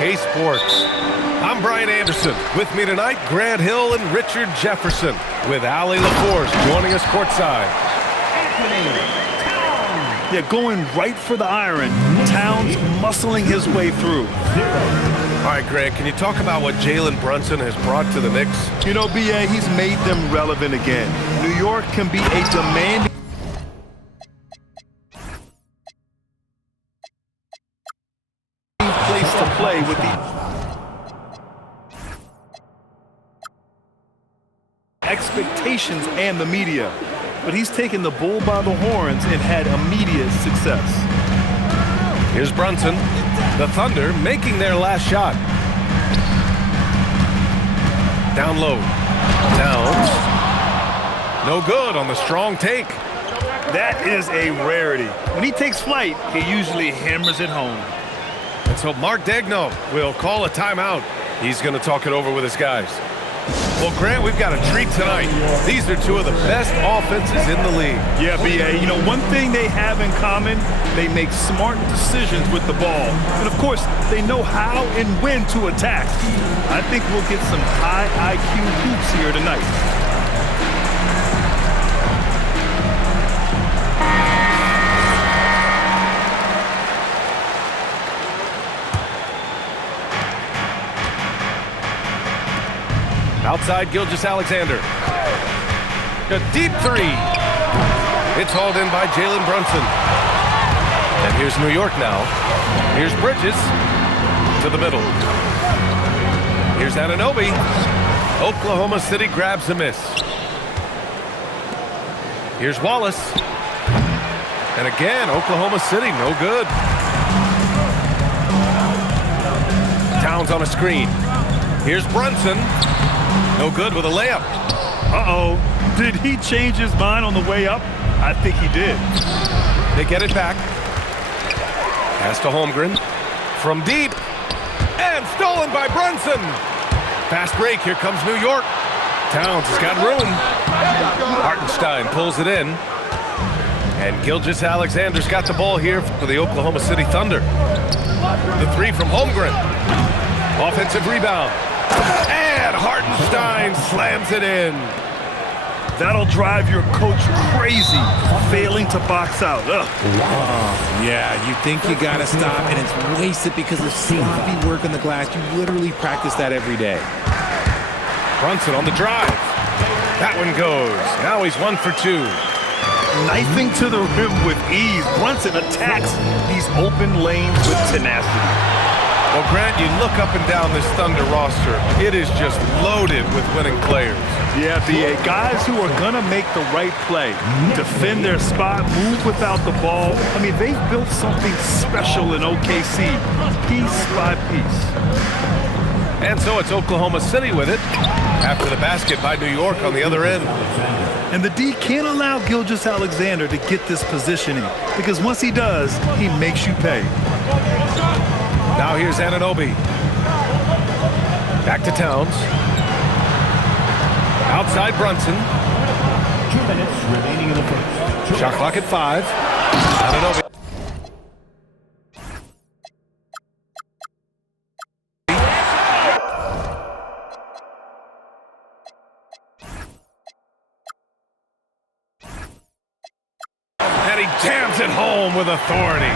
OK Sports. I'm Brian Anderson. With me tonight, Grant Hill and Richard Jefferson, with Allie LaForce joining us courtside. Yeah, going right for the iron. Towns muscling his way through. All right, Grant, can you talk about what Jalen Brunson has brought to the Knicks? You know, B.A., he's made them relevant again. New York can be a demanding place to play with the expectations and the media. But he's taken the bull by the horns and had immediate success. Here's Brunson. The Thunder making their last shot. Down low. Downs. No good on the strong take. That is a rarity. When he takes flight, he usually hammers it home. And so Mark Daigneault will call a timeout. He's going to talk it over with his guys. Well, Grant, we've got a treat tonight. These are two of the best offenses in the league. Yeah, B.A., you know, one thing they have in common, they make smart decisions with the ball. And, of course, they know how and when to attack. I think we'll get some high IQ hoops here tonight. Outside Gilgeous-Alexander. A deep three. It's hauled in by Jalen Brunson. And here's New York now. Here's Bridges to the middle. Here's Anunoby. Oklahoma City grabs a miss. Here's Wallace. And again, Oklahoma City, no good. Towns on a screen. Here's Brunson. No good with a layup. Uh-oh. Did he change his mind on the way up? I think he did. They get it back. Pass to Holmgren. From deep. And stolen by Brunson. Fast break. Here comes New York. Towns has got room. Hartenstein pulls it in. And Gilgeous-Alexander's got the ball here for the Oklahoma City Thunder. The three from Holmgren. Offensive rebound. And Hartenstein slams it in. That'll drive your coach crazy, failing to box out. Yeah, you think you gotta stop, and it's wasted because of sloppy work on the glass. You literally practice that every day. Brunson on the drive. That one goes. Now he's 1 for 2. Knifing to the rim with ease. Brunson attacks these open lanes with tenacity. Well, Grant, you look up and down this Thunder roster. It is just loaded with winning players. Yeah, B.A., guys who are going to make the right play, defend their spot, move without the ball. I mean, they've built something special in OKC, piece by piece. And so it's Oklahoma City with it after the basket by New York on the other end. And the D can't allow Gilgeous-Alexander to get this positioning because once he does, he makes you pay. Now here's Anunoby. Back to Towns. Outside Brunson. 2 minutes remaining in the first. Shot clock at 5. Anunoby. And he jams it home with authority.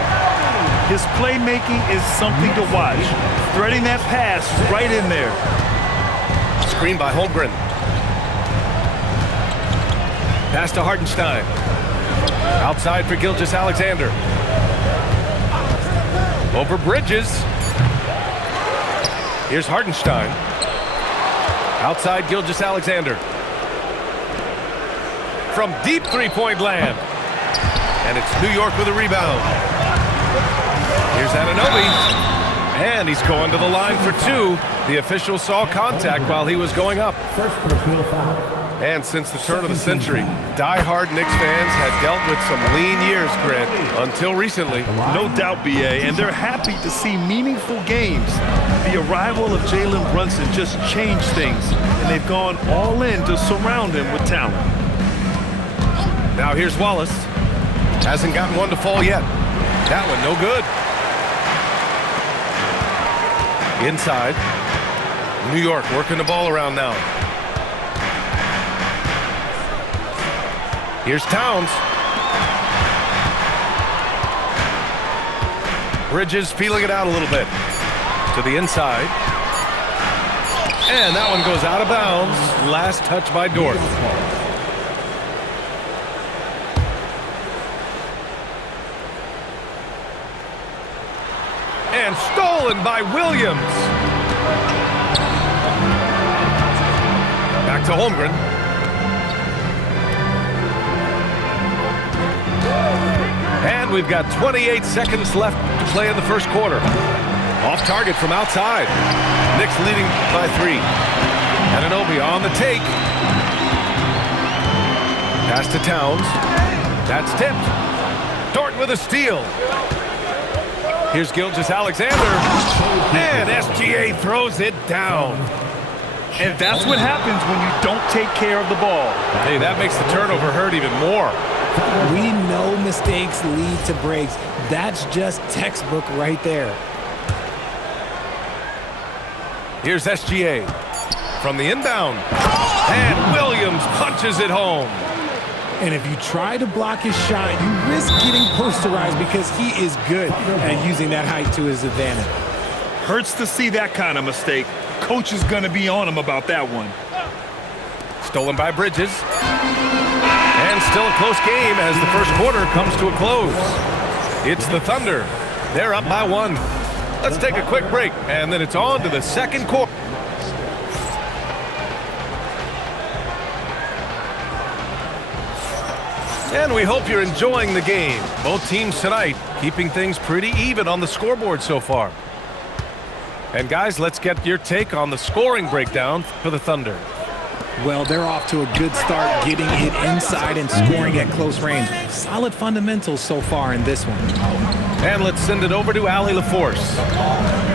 His playmaking is something to watch. Threading that pass right in there. Screen by Holmgren. Pass to Hartenstein. Outside for Gilgeous-Alexander. Over Bridges. Here's Hartenstein. Outside Gilgeous-Alexander. From deep three-point land. And it's New York with a rebound. Here's Anunoby. And he's going to the line for 2. The official saw contact while he was going up. First personal foul. And since the turn of the century, die-hard Knicks fans had dealt with some lean years, Grant, until recently. No doubt, B.A., and they're happy to see meaningful games. The arrival of Jalen Brunson just changed things, and they've gone all in to surround him with talent. Now here's Wallace. Hasn't gotten one to fall yet. That one no good. Inside. New York working the ball around now. Here's Towns. Bridges feeling it out a little bit. To the inside. And that one goes out of bounds. Last touch by Dort. And stolen by Williams. Back to Holmgren. And we've got 28 seconds left to play in the first quarter. Off target from outside. Knicks leading by 3. Anunoby on the take. Pass to Towns. That's tipped. Dort with a steal. Here's Gilgeous-Alexander. And SGA throws it down. And that's what happens when you don't take care of the ball. Hey, that makes the turnover hurt even more. We know mistakes lead to breaks. That's just textbook right there. Here's SGA from the inbound. And Williams punches it home. And if you try to block his shot, you risk getting posterized because he is good at using that height to his advantage. Hurts to see that kind of mistake. Coach is going to be on him about that one. Stolen by Bridges. And still a close game as the first quarter comes to a close. It's the Thunder. They're up by 1. Let's take a quick break, and then it's on to the second quarter. And we hope you're enjoying the game. Both teams tonight keeping things pretty even on the scoreboard so far. And guys, let's get your take on the scoring breakdown for the Thunder. Well, they're off to a good start getting it inside and scoring at close range. Solid fundamentals so far in this one. And let's send it over to Allie LaForce.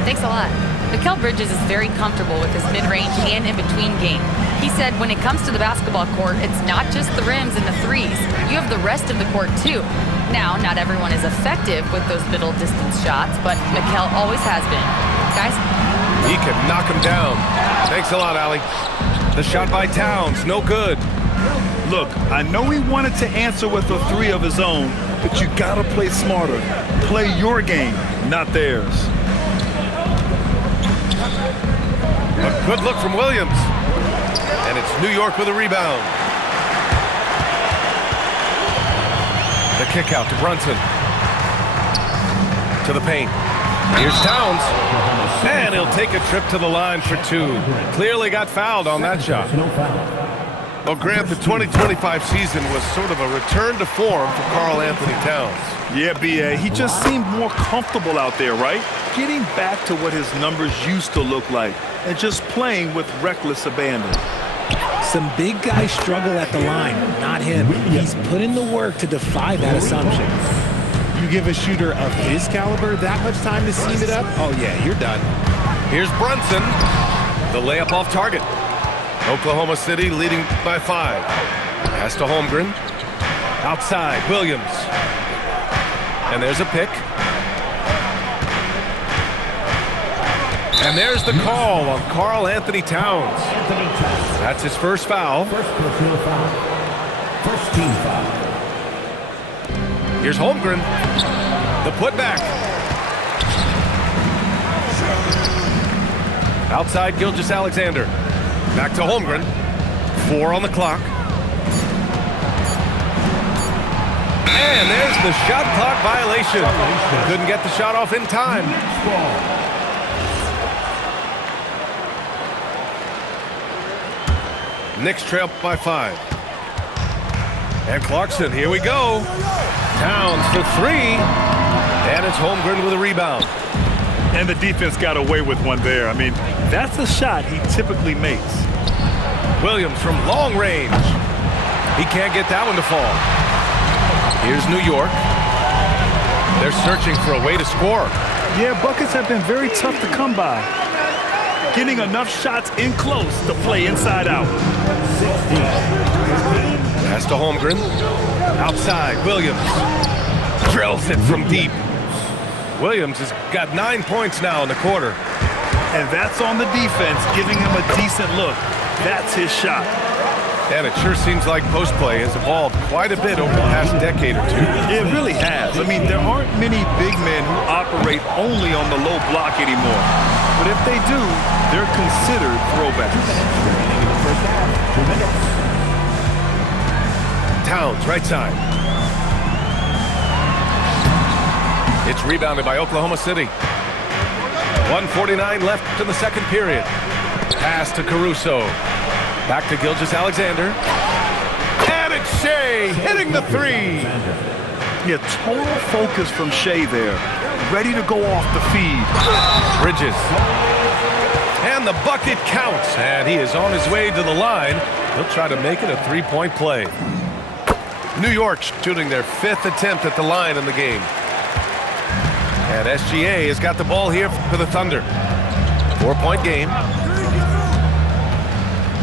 Thanks a lot. Mikal Bridges is very comfortable with his mid-range and in-between game. He said when it comes to the basketball court, it's not just the rims and the threes. You have the rest of the court, too. Now, not everyone is effective with those middle-distance shots, but Mikal always has been. Guys? He can knock him down. Thanks a lot, Allie. The shot by Towns, no good. Look, I know he wanted to answer with a 3 of his own, but you gotta play smarter. Play your game, not theirs. A good look from Williams. And it's New York with a rebound. The kick out to Brunson. To the paint. Here's Towns. And he'll take a trip to the line for 2. Clearly got fouled on that shot. Well, Grant, the 2025 season was sort of a return to form for Karl Anthony Towns. Yeah, B.A., he just seemed more comfortable out there, right? Getting back to what his numbers used to look like and just playing with reckless abandon. Some big guys struggle at the line, not him. He's put in the work to defy that assumption. You give a shooter of his caliber that much time to seam it up, oh yeah, you're done. Here's Brunson. The layup off target. Oklahoma City leading by 5. Pass to Holmgren. Outside, Williams. And there's a pick. And there's the call on Karl Anthony Towns. That's his first foul. First personal foul. First team foul. Here's Holmgren. The putback. Outside, Gilgeous-Alexander. Back to Holmgren. 4 on the clock. And there's the shot clock violation. Couldn't get the shot off in time. Knicks trail by 5. And Clarkson, here we go. Towns for 3. And it's Holmgren with a rebound. And the defense got away with one there. I mean, that's a shot he typically makes. Williams from long range. He can't get that one to fall. Here's New York. They're searching for a way to score. Yeah, buckets have been very tough to come by. Getting enough shots in close to play inside out. Pass to Holmgren. Outside, Williams. Drills it from deep. Williams has got 9 points now in the quarter. And that's on the defense, giving him a decent look. That's his shot. And it sure seems like post play has evolved quite a bit over the past decade or two. It really has. I mean, there aren't many big men who operate only on the low block anymore. But if they do, they're considered throwbacks. 2 minutes. Towns, right side. It's rebounded by Oklahoma City. 1:49 left in the second period. Pass to Caruso. Back to Gilgeous-Alexander. And it's Shea hitting the three. Yeah, total focus from Shea there. Ready to go off the feed. Bridges. And the bucket counts. And he is on his way to the line. He'll try to make it a three-point play. New York shooting their 5th attempt at the line in the game. And SGA has got the ball here for the Thunder. 4-point game.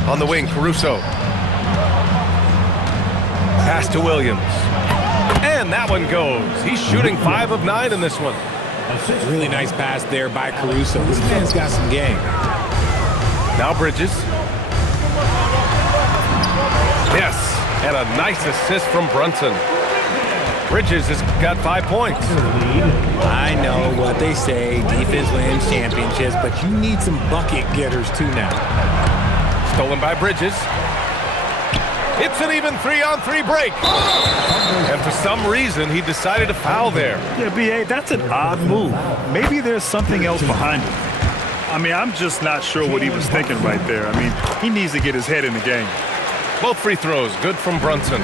On the wing, Caruso. Pass to Williams. And that one goes. He's shooting 5 of 9 in this one. Really nice pass there by Caruso. This man's got some game. Now Bridges. Yes, and a nice assist from Brunson. Bridges has got 5 points. I know what they say, defense wins championships, but you need some bucket getters too now. Stolen by Bridges. It's an even 3-on-3 break. And for some reason, he decided to foul there. Yeah, B.A., that's an odd move. Maybe there's something else behind it. I mean, I'm just not sure what he was thinking right there. I mean, he needs to get his head in the game. Both free throws, good from Brunson.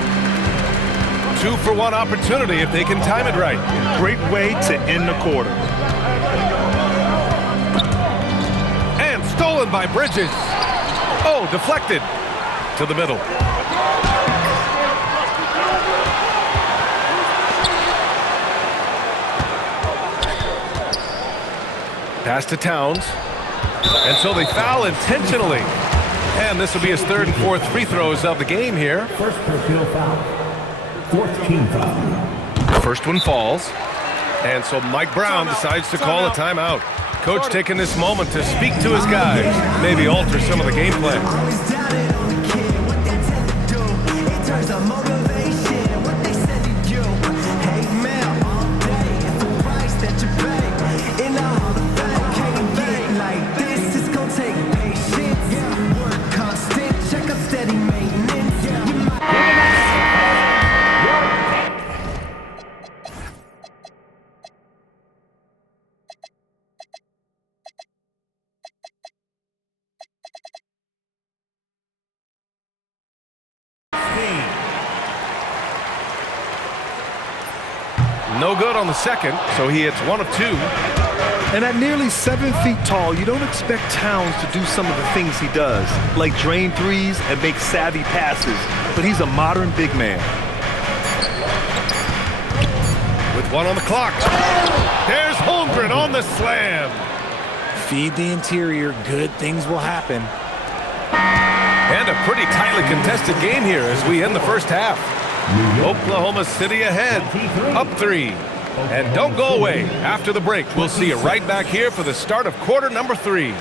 2-for-1 opportunity if they can time it right. Great way to end the quarter. And stolen by Bridges. Oh, deflected to the middle. Pass to Towns. And so they foul intentionally. And this will be his 3rd and 4th free throws of the game here. First personal foul. 4th team foul. First one falls. And so Mike Brown decides to call a timeout. Coach taking this moment to speak to his guys, maybe alter some of the game plan. No good on the second, so he hits 1 of 2. And at nearly 7 feet tall, you don't expect Towns to do some of the things he does, like drain threes and make savvy passes, but he's a modern big man. With 1 on the clock. There's Holmgren on the slam. Feed the interior, good things will happen. And a pretty tightly contested game here as we end the first half. Oklahoma City ahead, up 3. And don't go away. After the break, we'll see you right back here for the start of quarter number 3.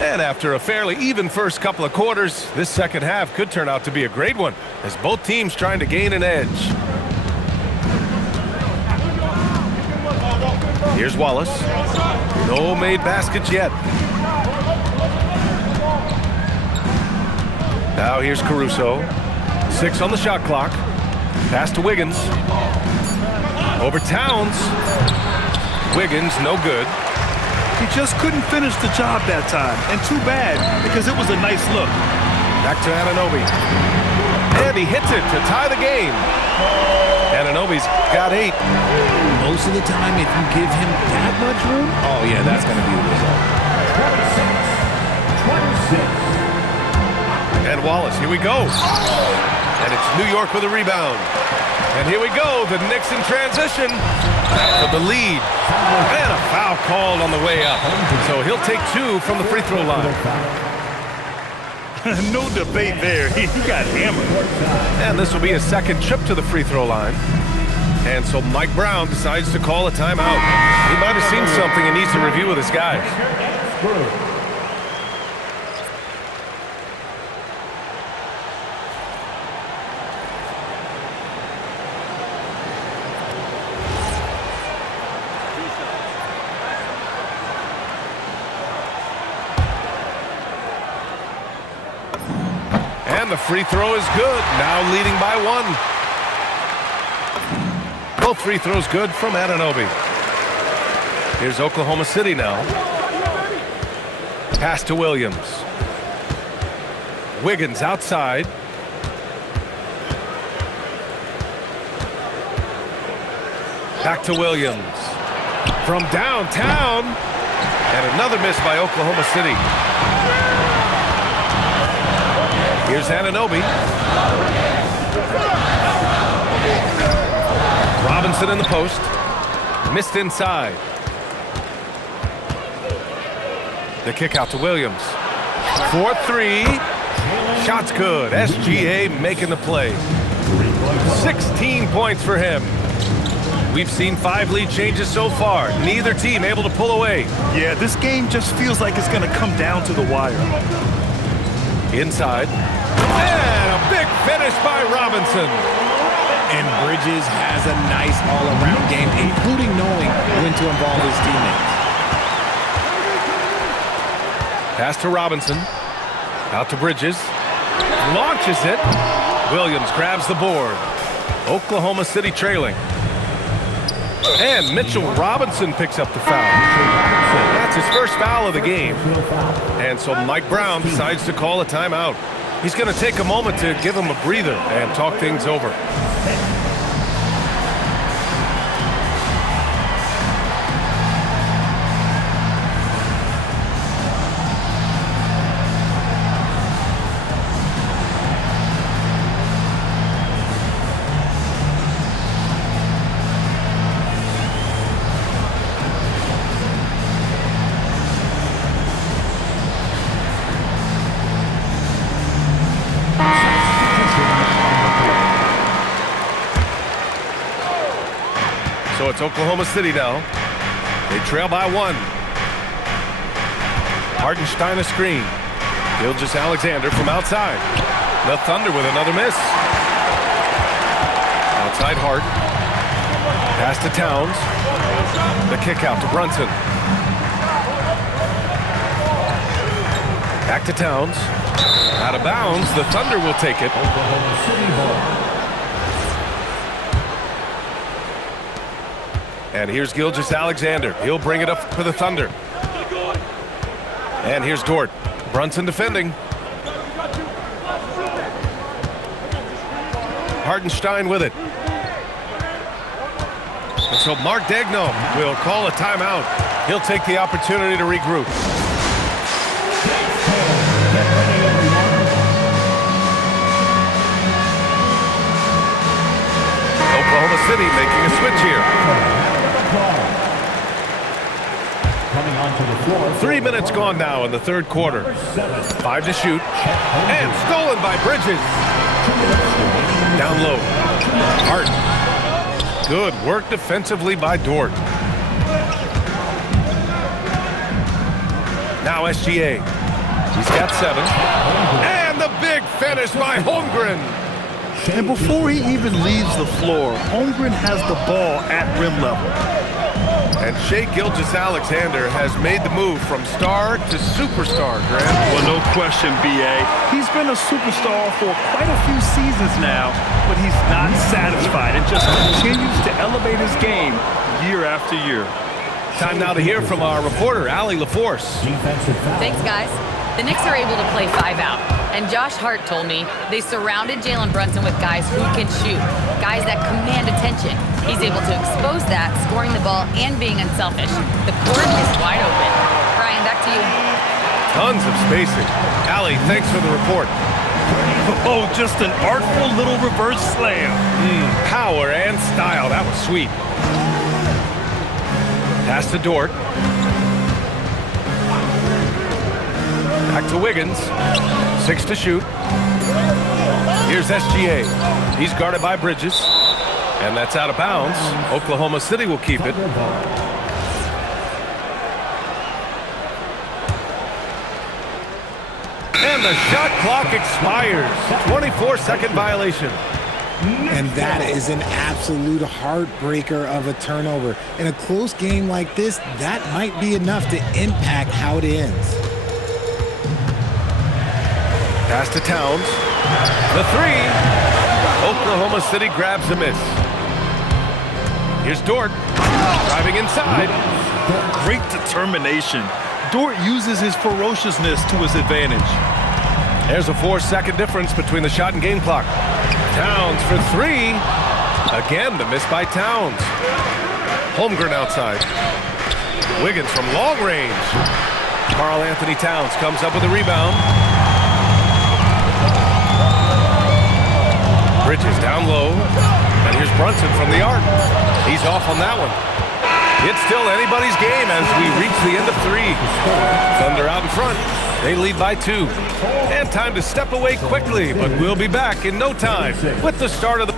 And after a fairly even first couple of quarters, this second half could turn out to be a great one as both teams trying to gain an edge. Here's Wallace. No made baskets yet. Now here's Caruso. 6 on the shot clock. Pass to Wiggins. Over Towns. Wiggins, no good. He just couldn't finish the job that time, and too bad, because it was a nice look. Back to Anunoby. And he hits it to tie the game. Anunoby's got 8. Most of the time, if you give him that much room, oh yeah, that's going to be the result. 26. And Wallace, here we go. And it's New York with a rebound. And here we go, the Knicks in transition for the lead. And a foul called on the way up. So he'll take 2 from the free throw line. No debate there. He got hammered. And this will be his second trip to the free throw line. And so Mike Brown decides to call a timeout. He might have seen something and needs to review with his guys. And the free throw is good. Now leading by 1. Both free throws good from Anunoby. Here's Oklahoma City now. Pass to Williams. Wiggins outside. Back to Williams. From downtown. And another miss by Oklahoma City. Here's Anunoby. Robinson in the post. Missed inside. The kick out to Williams. 4-3. Shot's good. SGA making the play. 16 points for him. We've seen 5 lead changes so far. Neither team able to pull away. Yeah, this game just feels like it's going to come down to the wire. Inside. And a big finish by Robinson. And Bridges has a nice all-around game, including knowing when to involve his teammates. Pass to Robinson. Out to Bridges. Launches it. Williams grabs the board. Oklahoma City trailing. And Mitchell Robinson picks up the foul. That's his first foul of the game. And so Mike Brown decides to call a timeout. He's going to take a moment to give him a breather and talk things over. So it's Oklahoma City now. They trail by 1. Hartenstein a screen. Gilgeous-Alexander from outside. The Thunder with another miss. Outside Hart. Pass to Towns. The kick out to Brunson. Back to Towns. Out of bounds. The Thunder will take it. Oklahoma City ball. And here's Gilgeous-Alexander. He'll bring it up for the Thunder. And here's Dort. Brunson defending. Hartenstein with it. And so Mark Daigneault will call a timeout. He'll take the opportunity to regroup. Oklahoma City making a switch here. Coming onto the floor. 3 minutes gone now in the third quarter. 5 to shoot. And stolen by Bridges. Down low. Hart. Good work defensively by Dort. Now SGA. He's got 7. And the big finish by Holmgren. And before he even leaves the floor, Holmgren has the ball at rim level. And Shai Gilgeous-Alexander has made the move from star to superstar, Grant. Well, no question, B.A. He's been a superstar for quite a few seasons now, but he's not satisfied and just continues to elevate his game year after year. Time now to hear from our reporter, Allie LaForce. Defensive foul. Thanks, guys. The Knicks are able to play 5 out. And Josh Hart told me they surrounded Jalen Brunson with guys who can shoot, guys that command attention. He's able to expose that, scoring the ball and being unselfish. The court is wide open. Brian, back to you. Tons of spacing. Allie, thanks for the report. Oh, just an artful little reverse slam. Power and style. That was sweet. Pass to Dort. Back to Wiggins. 6 to shoot. Here's SGA. He's guarded by Bridges. And that's out of bounds. Oklahoma City will keep it. And the shot clock expires. 24-second violation. And that is an absolute heartbreaker of a turnover. In a close game like this, that might be enough to impact how it ends. Pass to Towns. The three. Oklahoma City grabs a miss. Here's Dort. Driving inside. Great determination. Dort uses his ferociousness to his advantage. There's a 4-second difference between the shot and game clock. Towns for three. Again, the miss by Towns. Holmgren outside. Wiggins from long range. Karl Anthony Towns comes up with a rebound. Bridges down low. And here's Brunson from the arc. He's off on that one. It's still anybody's game as we reach the end of three. Thunder out in front. They lead by 2. And time to step away quickly, but we'll be back in no time with the start of the...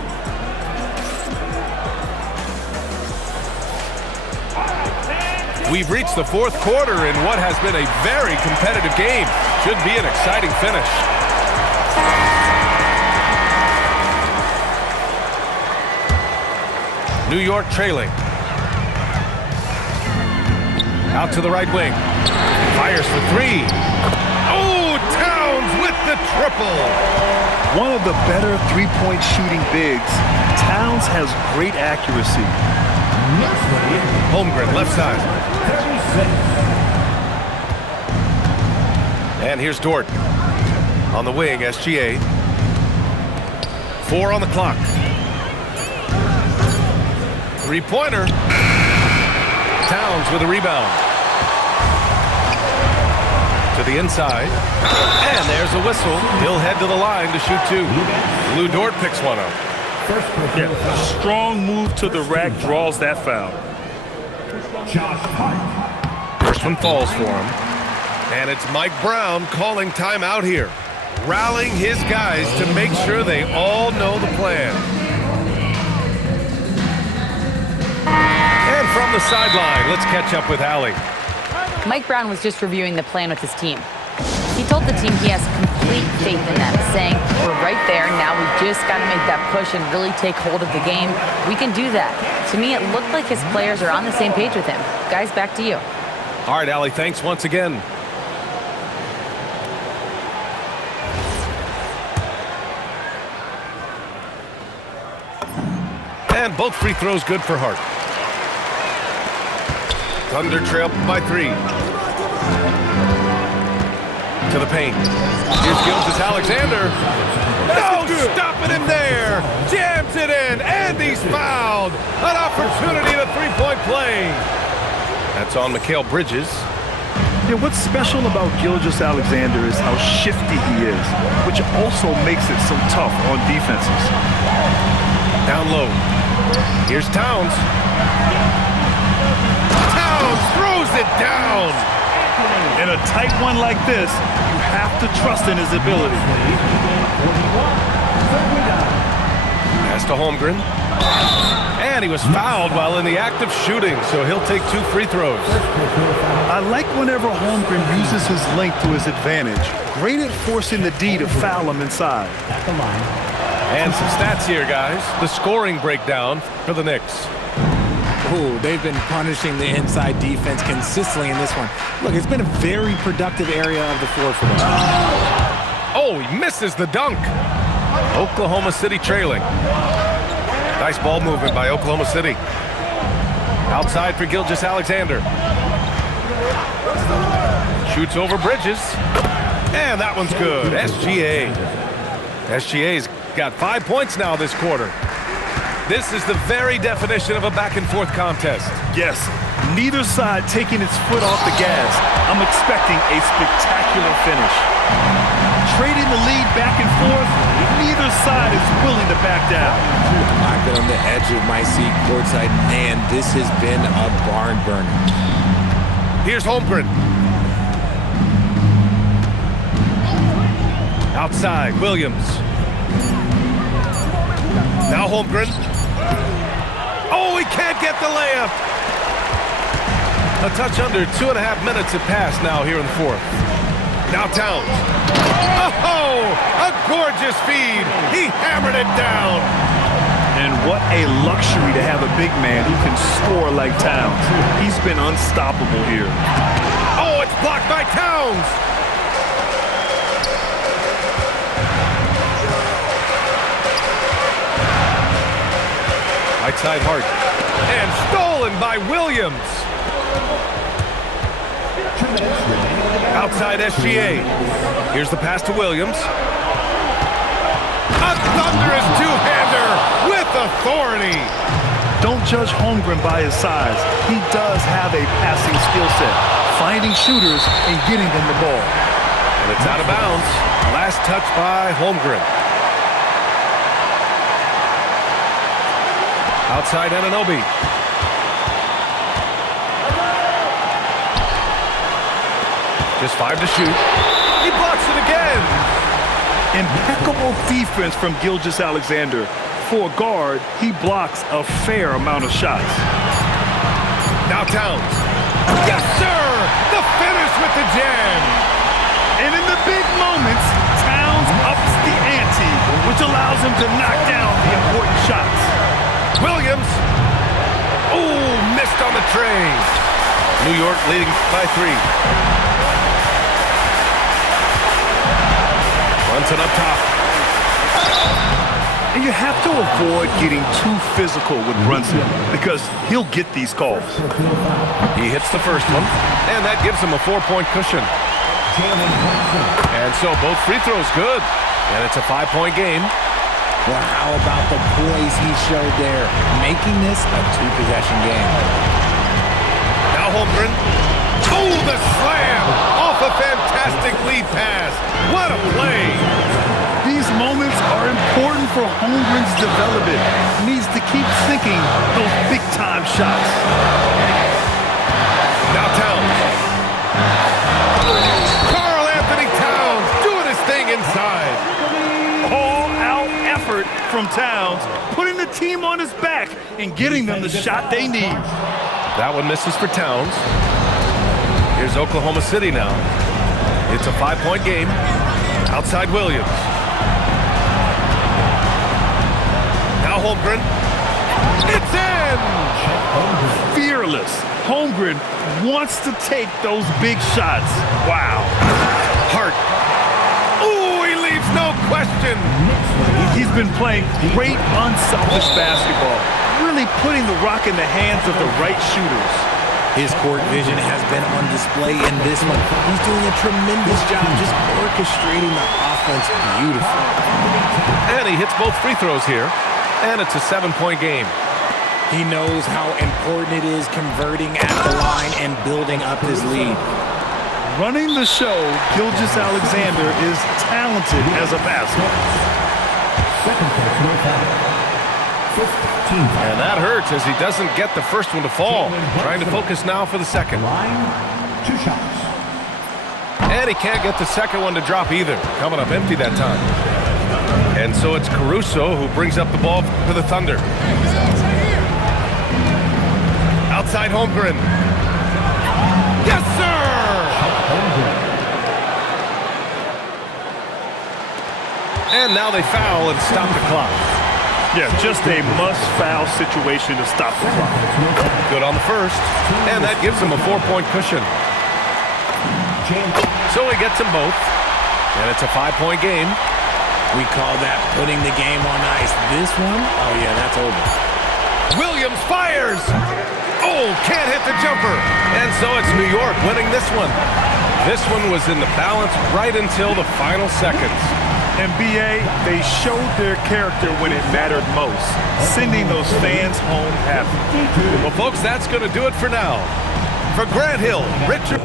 We've reached the fourth quarter in what has been a very competitive game. Should be an exciting finish. New York trailing. Out to the right wing. Fires for three. Oh, Towns with the triple. One of the better three-point shooting bigs. Towns has great accuracy. Holmgren, left side. And here's Dort. On the wing, SGA. 4 on the clock. Three-pointer. Towns with a rebound. To the inside. And there's a whistle. He'll head to the line to shoot 2. Lou Dort picks one up. Yeah, a strong move to the rack draws that foul. First one falls for him. And it's Mike Brown calling timeout here. Rallying his guys to make sure they all know the plan. And from the sideline, let's catch up with Allie. Mike Brown was just reviewing the plan with his team. He told the team he has complete faith in them, saying, we're right there, now we just got to make that push and really take hold of the game. We can do that. To me, it looked like his players are on the same page with him. Guys, back to you. All right, Allie, thanks once again. And both free throws good for Hart. Thunder trail by 3. To the paint. Here's Gilgeous-Alexander. No stopping him there. Jams it in, and he's fouled. An opportunity to three-point play. That's on Mikal Bridges. Yeah, what's special about Gilgeous-Alexander is how shifty he is, which also makes it so tough on defenses. Down low. Here's Towns. Towns throws it down. In a tight one like this, you have to trust in his ability. Pass to Holmgren. And he was fouled while in the act of shooting, so he'll take 2 free throws. I like whenever Holmgren uses his length to his advantage. Great at forcing the D to foul him inside. And some stats here, guys. The scoring breakdown for the Knicks. Oh, they've been punishing the inside defense consistently in this one. Look, it's been a very productive area of the floor for them. Oh, he misses the dunk. Oklahoma City trailing. Nice ball movement by Oklahoma City. Outside for Gilgeous-Alexander. Shoots over Bridges. And that one's good. SGA. SGA's got 5 points now this quarter. This is the very definition of a back-and-forth contest. Yes, neither side taking its foot off the gas. I'm expecting a spectacular finish. Trading the lead back and forth, neither side is willing to back down. I've been on the edge of my seat courtside, and this has been a barn burner. Here's Holmgren. Outside, Williams. Now Holmgren. Oh, he can't get the layup. A touch under 2.5 minutes have passed now here in the fourth. Now Towns. Oh, a gorgeous feed. He hammered it down. And what a luxury to have a big man who can score like Towns. He's been unstoppable here. Oh, it's blocked by Towns. Right side Hart. And stolen by Williams. Outside SGA. Here's the pass to Williams. A thunderous two-hander with authority. Don't judge Holmgren by his size. He does have a passing skill set, finding shooters and getting them the ball. And it's out of bounds. Last touch by Holmgren. Outside Anunoby. Just 5 to shoot. He blocks it again. Impeccable defense from Gilgeous-Alexander. For a guard, he blocks a fair amount of shots. Now Towns. Yes, sir! The finish with the jam. And in the big moments, Towns ups the ante, which allows him to knock down the important shots. Williams. Oh, missed on the tray. New York leading by 3. Brunson up top. And you have to avoid getting too physical with Brunson because he'll get these calls. He hits the first one, and that gives him a 4-point cushion. And so both free throws good, and it's a 5-point game. Well, how about the poise he showed there, making this a 2-possession game. Now Holmgren. Oh, the slam off a fantastic lead pass. What a play. These moments are important for Holmgren's development. He needs to keep sinking those big-time shots. Now Towns. Karl Anthony Towns doing his thing inside. All-out effort from Towns, putting the team on his back and getting them the shot they need. That one misses for Towns. Here's Oklahoma City now. It's a 5-point game. Outside Williams. Now Holmgren. It's in! Fearless. Holmgren wants to take those big shots. Wow. Hart. Ooh, he leaves no question. He's been playing great unselfish basketball, really putting the rock in the hands of the right shooters. His court vision has been on display in this one. He's doing a tremendous job just orchestrating the offense beautifully. And he hits both free throws here, and it's a 7-point game. He knows how important it is converting at the line and building up his lead. Running the show, Gilgeous-Alexander is talented as a passer. And that hurts as he doesn't get the first one to fall. Trying to focus now for the second. 2 shots. And he can't get the second one to drop either. Coming up empty that time. And so it's Caruso who brings up the ball for the Thunder. Outside Holmgren. Yes, sir! And now they foul and stop the clock. Yeah, just a must-foul situation to stop the clock. Good on the first, and that gives him a 4-point cushion. So he gets them both, and it's a 5-point game. We call that putting the game on ice. This one, oh yeah, that's over. Williams fires! Oh, can't hit the jumper. And so it's New York winning this one. This one was in the balance right until the final seconds. And BA, they showed their character when it mattered most, sending those fans home happy. Well, folks, that's going to do it for now. For Grant Hill, Richard...